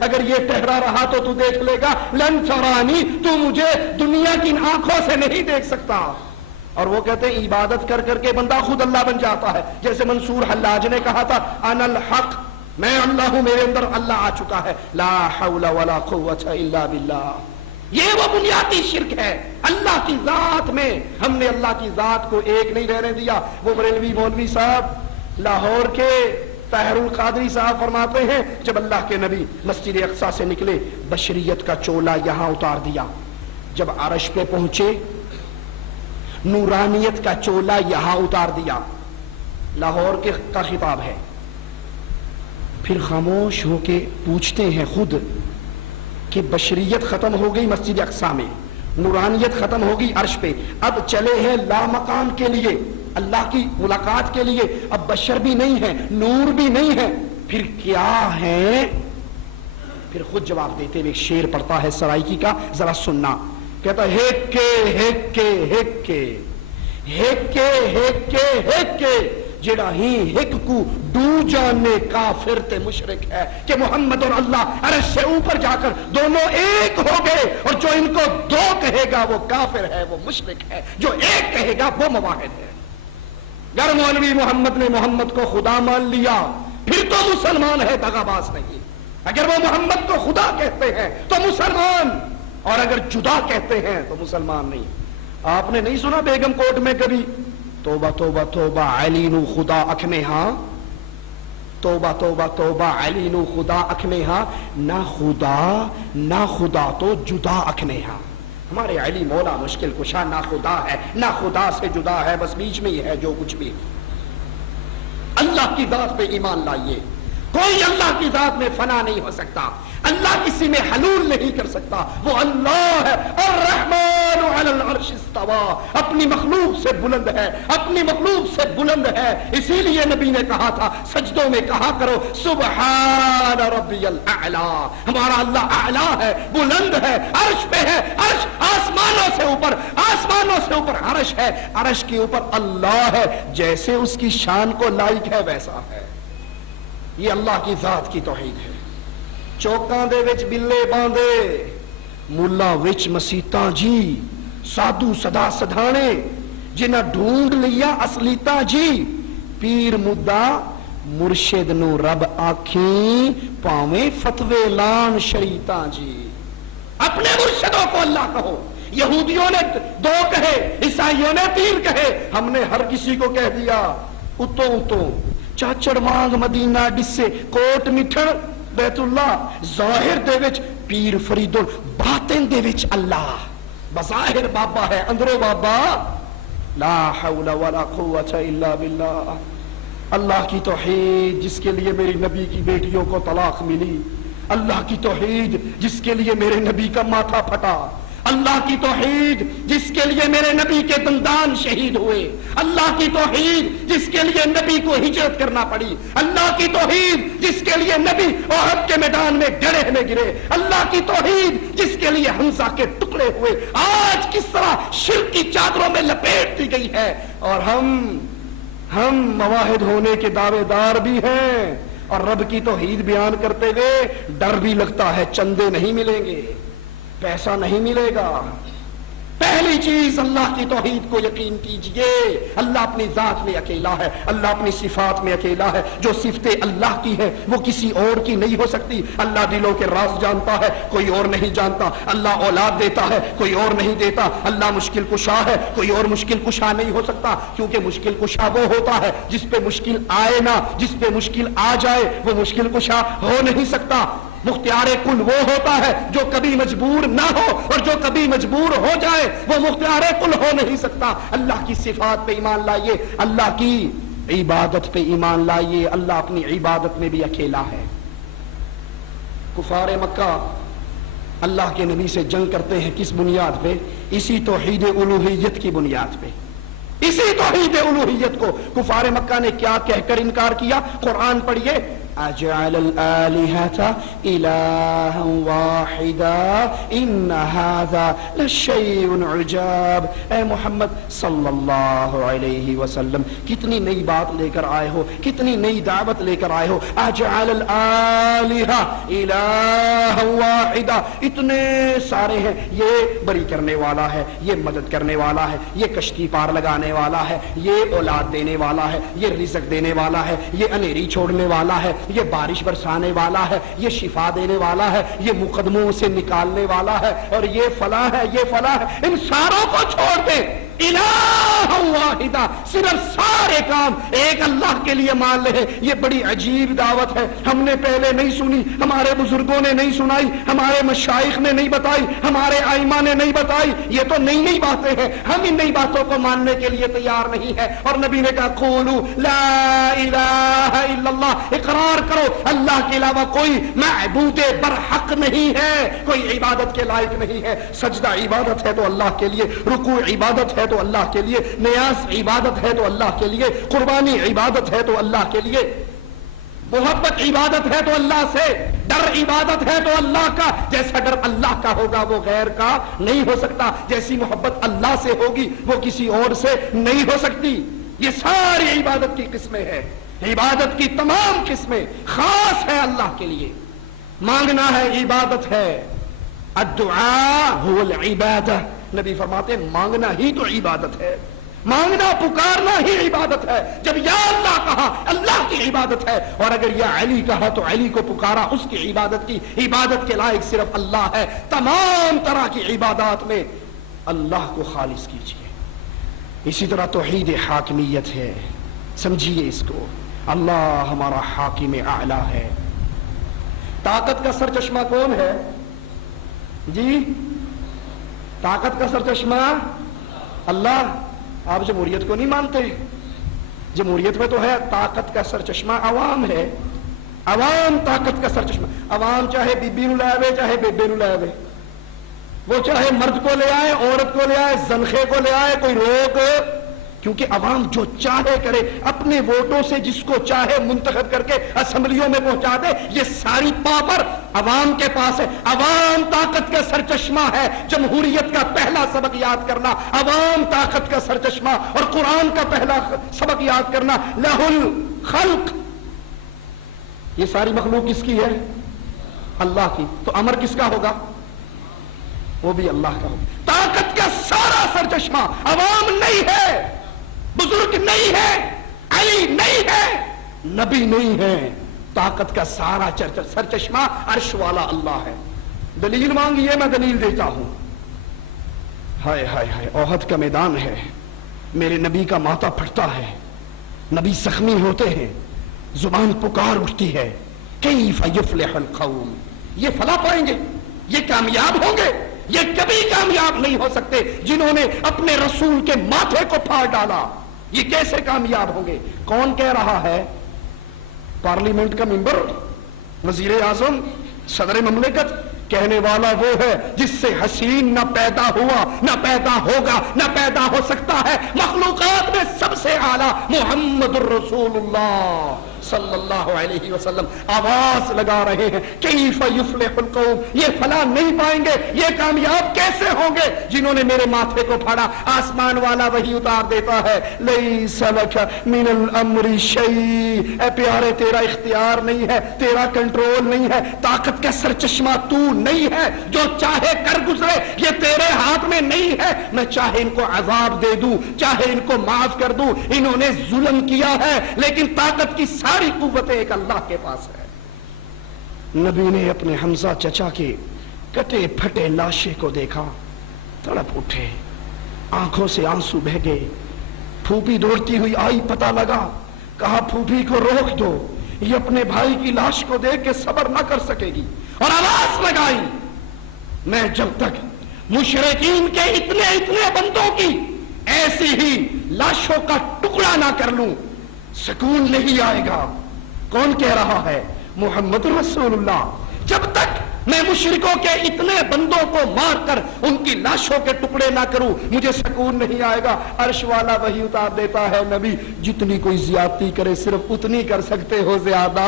اگر یہ ٹھہرا رہا تو تو دیکھ لے گا، لن ترانی، تو مجھے دنیا کی آنکھوں سے نہیں دیکھ سکتا۔ اور وہ کہتے ہیں عبادت کر کر کے بندہ خود اللہ بن جاتا ہے، جیسے منصور حلاج نے کہا تھا انا الحق، میں اللہ ہوں، میرے اندر اللہ آ چکا ہے، لا حول ولا قوت الا باللہ۔ یہ وہ بنیادی شرک ہے اللہ کی ذات میں، ہم نے اللہ کی ذات کو ایک نہیں رہنے دیا۔ وہ بریلوی مولوی صاحب لاہور کے طاہر القادری صاحب فرماتے ہیں جب اللہ کے نبی مسجد اقصی سے نکلے بشریت کا چولا یہاں اتار دیا، جب عرش پہ پہنچے نورانیت کا چولا یہاں اتار دیا۔ لاہور کا خطاب ہے۔ پھر خاموش ہو کے پوچھتے ہیں خود کہ بشریت ختم ہو گئی مسجد اقصی میں، نورانیت ختم ہو گئی عرش پہ، اب چلے ہیں لامکان کے لیے، اللہ کی ملاقات کے لیے، اب بشر بھی نہیں ہے، نور بھی نہیں ہے، پھر کیا ہے؟ پھر خود جواب دیتے ہوئے ایک شعر پڑھتا ہے سرائکی کا، ذرا سننا۔ کہتا ہے ہیک کے ہیک کے ہیک کے ہیک کے ہیک کے ہیک کے جڑا ہی ہک کو ڈو جانے کافر تے مشرک ہے، کہ محمد اور اللہ عرش سے اوپر جا کر دونوں ایک ہو گئے، اور جو ان کو دو کہے گا وہ کافر ہے، وہ مشرک ہے، جو ایک کہے گا وہ موحد ہے۔ گر مولوی محمد نے محمد کو خدا مان لیا پھر تو مسلمان ہے، دغاباز نہیں۔ اگر وہ محمد کو خدا کہتے ہیں تو مسلمان، اور اگر جدا کہتے ہیں تو مسلمان نہیں۔ آپ نے نہیں سنا بیگم کوٹ میں کبھی توبہ توبہ توبہ علی نو خدا اکھ میں ہاں، توبہ توبہ توبہ علی نو خدا اکھ میں ہاں، نہ خدا تو جدا اکھ میں ہاں۔ ہمارے علی مولا مشکل کشا نہ خدا ہے نہ خدا سے جدا ہے، بس بیچ میں ہی ہے جو کچھ بھی۔ اللہ کی ذات پہ ایمان لائیے، کوئی اللہ کی ذات میں فنا نہیں ہو سکتا، اللہ کسی میں حلول نہیں کر سکتا، وہ اللہ ہے۔ الرحمن علی العرش استوى، اپنی مخلوق سے بلند ہے، اپنی مخلوق سے بلند ہے، اسی لیے نبی نے کہا تھا سجدوں میں کہا کرو سبحان ربی الاعلی، ہمارا اللہ اعلی ہے، بلند ہے، عرش پہ ہے، عرش آسمانوں سے اوپر، آسمانوں سے اوپر عرش ہے، عرش کے اوپر اللہ ہے، جیسے اس کی شان کو لائق ہے ویسا ہے۔ یہ اللہ کی ذات کی توحید ہے۔ چوکاں دے وچ بلے باندھے، ملا وچ مسیتاں جی، سادھو صدا سدھانے، جنہ ڈھونڈ لیا اصلیتاں جی، پیر مدہ مرشد نو رب آکھیں پاویں فتوے لان شریطاں جی۔ اپنے مرشدوں کو اللہ کہو، یہودیوں نے دو کہے، عیسائیوں نے تین کہے، ہم نے ہر کسی کو کہہ دیا اتوں اتوں، چاچڑ مانگ مدینہ ڈسے کوٹ مٹھڑ بیت اللہ، ظاہر دے وچ پیر فرید باطن دے وچ اللہ، بظاہر بابا ہے اندروں بابا، لا حول ولا قوت الا باللہ۔ اللہ کی توحید جس کے لیے میری نبی کی بیٹیوں کو طلاق ملی، اللہ کی توحید جس کے لیے میرے نبی کا ماتھا پھٹا، اللہ کی توحید جس کے لیے میرے نبی کے دندان شہید ہوئے، اللہ کی توحید جس کے لیے نبی کو ہجرت کرنا پڑی، اللہ کی توحید جس کے لیے نبی احد کے میدان میں گڑھے میں گرے، اللہ کی توحید جس کے لیے حمزہ کے ٹکڑے ہوئے، آج کس طرح شرک کی چادروں میں لپیٹ دی گئی ہے، اور ہم مواحد ہونے کے دعوے دار بھی ہیں، اور رب کی توحید بیان کرتے ہوئے ڈر بھی لگتا ہے چندے نہیں ملیں گے، پیسہ نہیں ملے گا۔ پہلی چیز اللہ کی توحید کو یقین کیجئے، اللہ اپنی ذات میں اکیلا ہے، اللہ اپنی صفات میں اکیلا ہے، جو صفتیں اللہ کی ہیں وہ کسی اور کی نہیں ہو سکتی۔ اللہ دلوں کے راز جانتا ہے، کوئی اور نہیں جانتا، اللہ اولاد دیتا ہے، کوئی اور نہیں دیتا، اللہ مشکل کشا ہے، کوئی اور مشکل کشا نہیں ہو سکتا، کیونکہ مشکل کشا وہ ہوتا ہے جس پہ مشکل آئے نہ، جس پہ مشکل آ جائے وہ مشکل کشا ہو نہیں سکتا۔ مختار کل وہ ہوتا ہے جو کبھی مجبور نہ ہو، اور جو کبھی مجبور ہو جائے وہ مختار کل ہو نہیں سکتا۔ اللہ کی صفات پہ ایمان لائیے، اللہ کی عبادت پہ ایمان لائیے، اللہ اپنی عبادت میں بھی اکیلا ہے۔ کفار مکہ اللہ کے نبی سے جنگ کرتے ہیں کس بنیاد پہ؟ اسی توحید الوہیت کی بنیاد پہ۔ اسی توحید الوہیت کو کفار مکہ نے کیا کہہ کر انکار کیا؟ قرآن پڑھیے، اجعل الآلهة إلها واحدا ان هذا لشيء عجاب۔ اے محمد صلی اللہ علیہ وسلم کتنی نئی بات لے کر آئے ہو، کتنی نئی دعوت لے کر آئے ہو۔ اجعل الآلهة إلها واحدا، اتنے سارے ہیں، یہ بری کرنے والا ہے، یہ مدد کرنے والا ہے، یہ کشتی پار لگانے والا ہے، یہ اولاد دینے والا ہے، یہ رزق دینے والا ہے، یہ انھیری چھوڑنے والا ہے، یہ بارش برسانے والا ہے، یہ شفا دینے والا ہے، یہ مقدموں سے نکالنے والا ہے، اور یہ فلاں ہے، یہ فلاں ہے۔ ان ساروں کو چھوڑ دیں، الہ واحدہ، صرف سارے کام ایک اللہ کے لیے مان لے۔ یہ بڑی عجیب دعوت ہے، ہم نے پہلے نہیں سنی، ہمارے بزرگوں نے نہیں سنائی، ہمارے مشائخ نے نہیں بتائی، ہمارے ائمہ نے نہیں بتائی، یہ تو نئی نئی باتیں ہیں، ہم ان نئی باتوں کو ماننے کے لیے تیار نہیں ہے۔ اور نبی نے کہا قولوا لا الہ الا اللہ، اقرار کرو اللہ کے علاوہ کوئی معبود برحق نہیں ہے، کوئی عبادت کے لائق نہیں ہے۔ سجدہ عبادت ہے تو اللہ کے لیے، رکوع عبادت ہے تو اللہ کے لیے، نیاز عبادت ہے تو اللہ کے لیے، قربانی عبادت ہے تو اللہ کے لیے، محبت عبادت ہے تو اللہ سے، ڈر عبادت ہے تو اللہ کا۔ جیسا ڈر اللہ کا ہوگا وہ غیر کا نہیں ہو سکتا، جیسی محبت اللہ سے ہوگی وہ کسی اور سے نہیں ہو سکتی۔ یہ ساری عبادت کی قسمیں ہیں، عبادت کی تمام قسمیں خاص ہے اللہ کے لیے۔ مانگنا ہے عبادت ہے، الدعاء هو العبادہ، نبی فرماتے ہیں مانگنا ہی تو عبادت ہے، مانگنا پکارنا ہی عبادت ہے۔ جب یا اللہ کہا اللہ کی عبادت ہے، اور اگر یا علی کہا تو علی کو پکارا، اس کی عبادت کی۔ عبادت کے لائق صرف اللہ ہے، تمام طرح کی عبادات میں اللہ کو خالص کیجیے۔ اسی طرح توحید حاکمیت ہے، سمجھیے اس کو، اللہ ہمارا حاکم اعلیٰ ہے۔ طاقت کا سرچشمہ کون ہے جی؟ طاقت کا سرچشمہ اللہ۔ آپ جمہوریت کو نہیں مانتے؟ جمہوریت میں تو ہے طاقت کا سرچشمہ عوام ہے، عوام طاقت کا سرچشمہ۔ عوام چاہے بی بی نو لے آوے چاہے بیبے نو لے آوے، وہ چاہے مرد کو لے آئے، عورت کو لے آئے، زنخے کو لے آئے، کوئی روک، کیونکہ عوام جو چاہے کرے، اپنے ووٹوں سے جس کو چاہے منتخب کر کے اسمبلیوں میں پہنچا دے۔ یہ ساری پاور عوام کے پاس ہے، عوام طاقت کا سرچشمہ ہے۔ جمہوریت کا پہلا سبق یاد کرنا، عوام طاقت کا سرچشمہ، اور قرآن کا پہلا سبق یاد کرنا، لہ الخلق، یہ ساری مخلوق کس کی ہے؟ اللہ کی۔ تو امر کس کا ہوگا؟ وہ بھی اللہ کا ہوگا۔ طاقت کا سارا سرچشمہ عوام نہیں ہے، بزرگ نہیں ہے، علی نہیں ہے، نبی نہیں ہے، طاقت کا سارا سرچشمہ عرش والا اللہ ہے۔ دلیل مانگیے، میں دلیل دیتا ہوں۔ ہائے ہائے ہائے، احد کا میدان ہے، میرے نبی کا ماتھا پھٹتا ہے، نبی زخمی ہوتے ہیں، زبان پکار اٹھتی ہے، کیف یفلح القوم، یہ فلاح پائیں گے، یہ کامیاب ہوں گے، یہ کبھی کامیاب نہیں ہو سکتے جنہوں نے اپنے رسول کے ماتھے کو پھاڑ ڈالا۔ یہ کیسے کامیاب ہوں گے؟ کون کہہ رہا ہے؟ پارلیمنٹ کا ممبر، وزیر اعظم، صدر مملکت؟ کہنے والا وہ ہے جس سے حسین نہ پیدا ہوا، نہ پیدا ہوگا، نہ پیدا ہو سکتا ہے۔ مخلوقات میں سب سے اعلیٰ محمد الرسول اللہ صلی اللہ علیہ وسلم آواز لگا رہے ہیں، کیف یفلح القوم، یہ فلاح نہیں پائیں گے، یہ کامیاب کیسے ہوں گے جنہوں نے میرے ماتھے کو پھاڑا۔ آسمان والا وہی اتار دیتا ہے، لیس لک من الامر شیء، اے پیارے تیرا اختیار نہیں ہے، تیرا کنٹرول نہیں ہے، طاقت کا سرچشمہ تو نہیں ہے، جو چاہے کر گزرے یہ تیرے ہاتھ میں نہیں ہے۔ میں چاہے ان کو عذاب دے دوں، چاہے ان کو معاف کر دوں، انہوں نے ظلم کیا ہے، لیکن طاقت کی ساری قوتیں ایک اللہ کے پاس ہے۔ نبی نے اپنے حمزہ چچا کے کٹے پھٹے لاشے کو دیکھا، تڑپ اٹھے، آنکھوں سے آنسو بہہ گئے۔ پھوپھی دوڑتی ہوئی آئی، پتہ لگا، کہا پھوپھی کو روک دو، یہ اپنے بھائی کی لاش کو دیکھ کے صبر نہ کر سکے گی، اور آواز لگائی، میں جب تک مشرکین کے اتنے بندوں کی ایسی ہی لاشوں کا ٹکڑا نہ کر لوں سکون نہیں آئے گا۔ کون کہہ رہا ہے؟ محمد رسول اللہ۔ جب تک میں مشرکوں کے اتنے بندوں کو مار کر ان کی لاشوں کے ٹکڑے نہ کروں مجھے سکون نہیں آئے گا۔ عرش والا وہی اتار دیتا ہے، نبی جتنی کوئی زیادتی کرے صرف اتنی کر سکتے ہو، زیادہ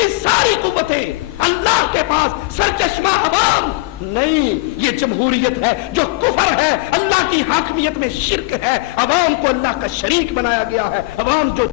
کی ساری قوتیں اللہ کے پاس، سرچشمہ عوام نہیں. یہ جمہوریت ہے جو کفر ہے، اللہ کی حاکمیت میں شرک ہے، عوام کو اللہ کا شریک بنایا گیا ہے. عوام جو